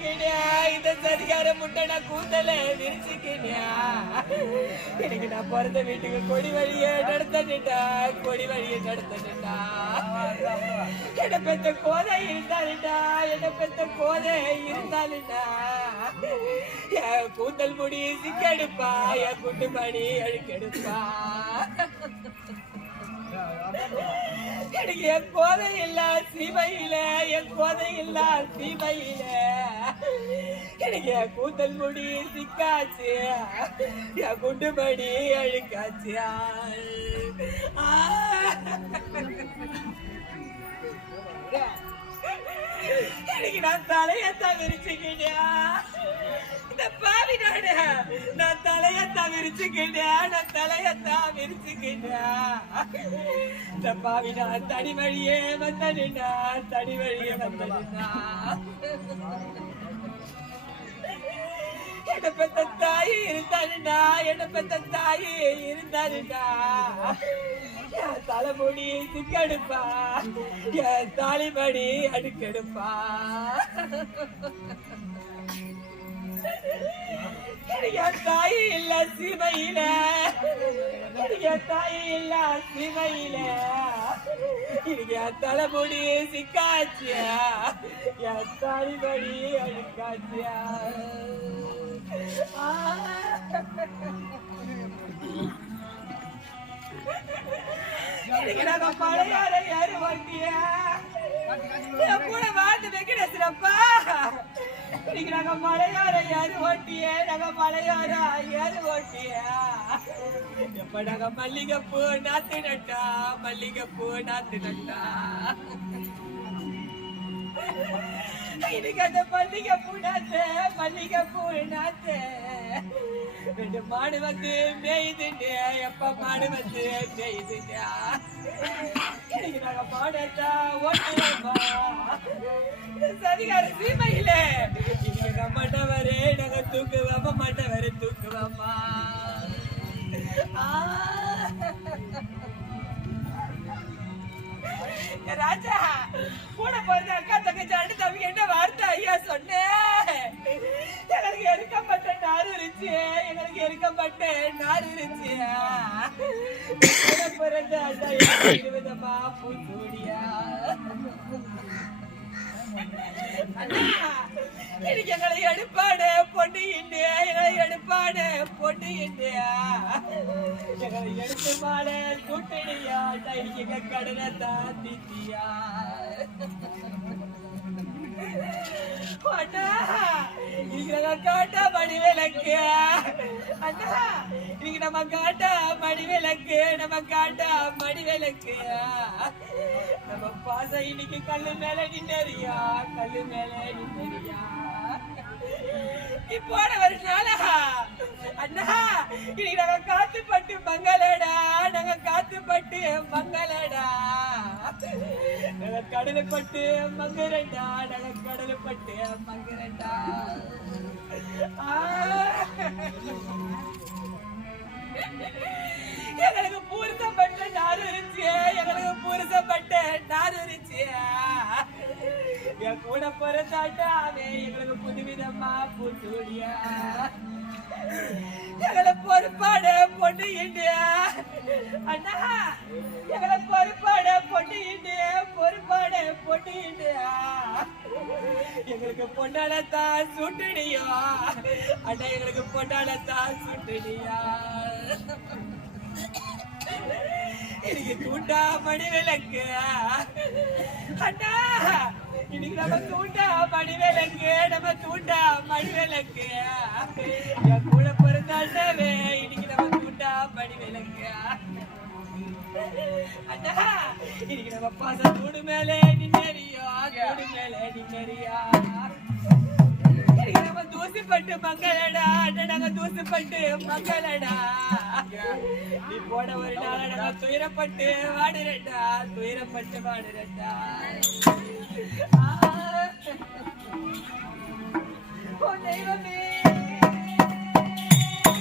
விரிச்சுக்கிட்டியா இந்த சதிகார முட்டை நான் கூந்தல விரிச்சுக்கிட்டியா எனக்கு நான் பிறந்த வீட்டுக்கு கொடி வழியை நடத்தட்டா கொடி வழியை நடத்தட்டா என்ன பெத்த கோதை இருந்தாலுடா என்ன பெத்த கோதை இருந்தாலுடா என் கூந்தல் முடி சிக்கெடுப்பா. என் குண்டு மணி அழுக்கெடுப்பா. என் கோதை இல்ல சீமையில என் கோதை இல்ல சீமையில. எனக்கு என் கூந்தல் முடி சிக்காச்சு என் குண்டு மணி அழுக்காச்சு. ஆ. எனக்கு நான் தலையத்தான் விரிச்சுக்கிட்டியா பாவி நாடு நான் தலையத்தான் விரிச்சுக்கிட்டியா நான் தலையத்தான் விரிச்சுக்கிட்டா இந்த பாவி நான் தனி வழியே வந்தனுடா தனி வழியே வந்தனுடா என்ன பெத்த தாயி இருந்தாருடா என்ன பெத்த இருந்தாருடா. என் தலைமுடி சிக்கெடுப்பா என் தாலிமடி அடுக்கெடுப்பா. என் தாய் இல்ல சிவையில என் தாய் இல்ல சிவையில என் தலைமுடி சிக்காச்சியா? என் தாலிமடி அடுக்காச்சியா ஆ. இன்னைக்கு நாங்க பழையாற யாரு வண்டியா என் கூட வாழ்ந்து சிறப்பா இன்னைக்கு நாங்க மலையார யாரு ஓட்டியே? நாங்க மலையார யாரு ஓட்டியா? எப்ப நாங்க மல்லிகைப்பூ நாத்து நட்டா மல்லிகைப்பூ நாத்து நட்டா இன்னைக்கு அந்த மல்லிகைப்பூ நாத்து மல்லிகைப்பூ நாத்து. ரெண்டு மாடு வந்து மேயுதுண்டு எப்ப மாடு வந்து மேயுதுங்க இன்னைக்கு நாங்க மாடத்தா ஓட்டுவோமா சரிகார சீமையில. இன்னைக்கு மாட்டவரே நாங்க தூக்குவாம மாட்டவரே தூக்குவாமா ராஜா கூட பிறந்த அக்கா தங்கச்சி தம்பி என்ன வார்த்தை ஐயா சொன்னேன் எங்களுக்கு எருக்கப்பட்ட நார் இருந்துச்சு. எங்களுக்கு எருக்கப்பட்ட நார் இருந்துச்சு. பிறந்த அண்ணா இருபதமா பூச்சூடியா எனக்கு எங்களை எடுப்பாடு பொண்ணு இண்டியா எங்களை எடுப்பாடு பொண்ணு இண்டியா எங்களை எடுத்து மாட கூட்டணியா இன்னைக்கு எங்க கடனை தாத்திட்டியா அண்ணா இன்னைக்கு நம்ம காட்டா மணி விளக்கு அண்ணா இன்னைக்கு நம்ம காட்டா மணி விளக்கு நம்ம காட்டா மணி விளக்கு நம்ம இன்னைக்கு கல்லு மேல நின்னறியா? கல்லு மேல நின்னறியா? இப்போட ஒரு நாளா அண்ணா இன்னைக்கு நாங்க காத்து பட்டு மங்களடா நாங்க காத்து பட்டு மங்களடா. நாங்க கடலை பட்டு மங்கரண்டா நாங்க கடலை பட்டு மங்கரண்டா எங்களுக்கு என் கூட பிறந்தாட்டா அவன் எங்களுக்கு புதுவிதமா பூச்சூடியா எங்களை பொறுப்பாடு பொண்ணு இண்டியா அண்ணா எங்களை பொறுப்பாடு பொண்ணு இண்டியா பொறுப்பாடு பொண்ணு இண்டியா எங்களுக்கு பொண்ணாலத்தான் சுட்டுடியா? அண்ணா எங்களுக்கு பொண்ணாலத்தான் சுட்டுடியா? எனக்கு தூண்டா மணி விளக்கு. அண்ணா இன்னைக்கு நம்ம தூண்டா மணி நம்ம தூண்டா மணி என் கூட பிறந்தாண்டவே இன்னைக்கு நம்ம தூண்டா மணி அண்ணா இன்னைக்கு நம்ம பாச தூடு மேலே நின்னறியா தூடு மேலே நின்னறியா. இன்னைக்கு நம்ம தூசி பட்டு மங்களடா நாங்க தூசி பட்டு மங்களடா நீ போன ஒரு நாள் நாங்க துயரப்பட்டு வாடுறடா துயரப்பட்டு வாடுறடா ஓ தெய்வமே.